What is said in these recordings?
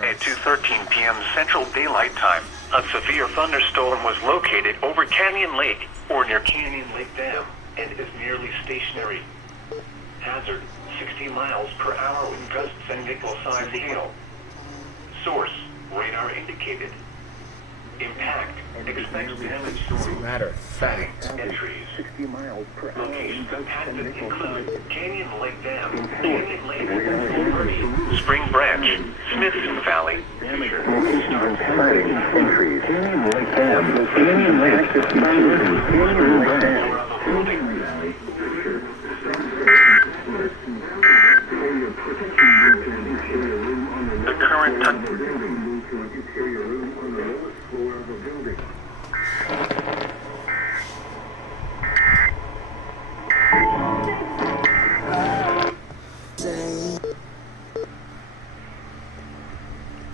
At 2:13 p.m. Central Daylight Time, a severe thunderstorm was located over Canyon Lake or near Canyon Lake Dam and is nearly stationary. Hazard, 60 miles per hour with gusts and nickel-sized hail. Source, radar indicated. Impact, expect damage to As a matter of fact, entries. 60 miles per hour. Locations impacted include Canyon Lake Dam, Canyon Lake, Murray, Spring Branch, Smithson Valley. Exciting entries. Canyon Lake Dam, Canyon Lake, Canyon Lake. The current time.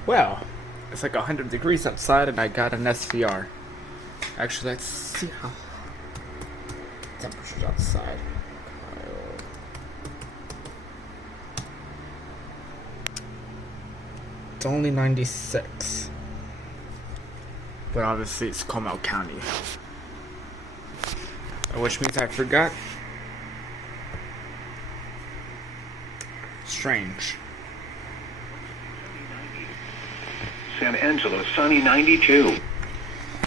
well, it's like 100 degrees outside and I got an SVR. Actually, let's see how temperatures outside. It's only 96. But obviously it's Comal County. Which means I forgot. Strange. San Angelo, sunny 92.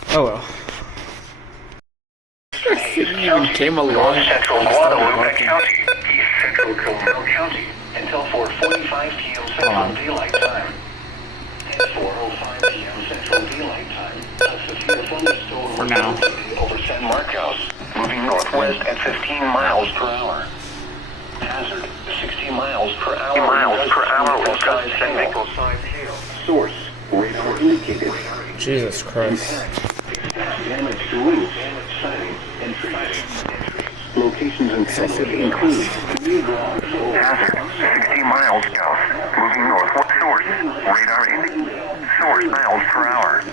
Oh well. Came along. Central Guadalupe County, East Central Comal County, until 4:45 p.m. Central Daylight Time. At 4:05 p.m. Central Daylight Time, a severe thunderstorm For now. over San Marcos, moving northwest at 15 miles per hour. Hazard, 60 miles per hour with gusts and nickel-sized hail. Source, radar indicated. Jesus Christ. Damage to roofs, siding, and trees. Locations and penalty include hazard, 60 miles south, moving northward. Source, radar indicated. Source, miles per hour.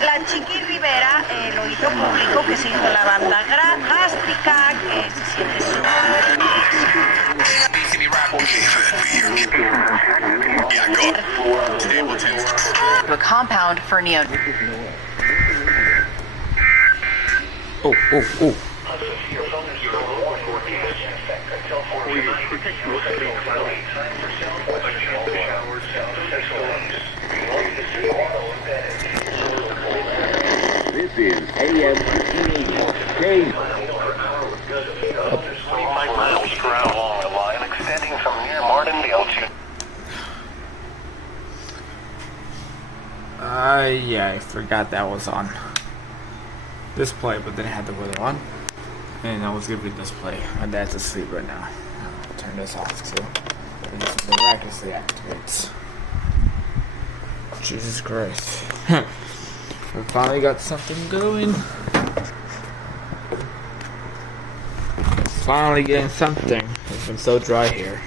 La Chiqui Rivera lo hizo público, que se hizo la banda gástrica, que se siente a compound for neo. Oh, oh, oh. This is EAS 1580. 25 miles per hour along the line, extending from near Martindale to... Yeah, I forgot that was on display, but then I had the weather on. And I was gonna be display. My dad's asleep right now. I'll turn this off too. It just miraculously activates. Jesus Christ. We finally got something going. Finally getting something. It's been so dry here.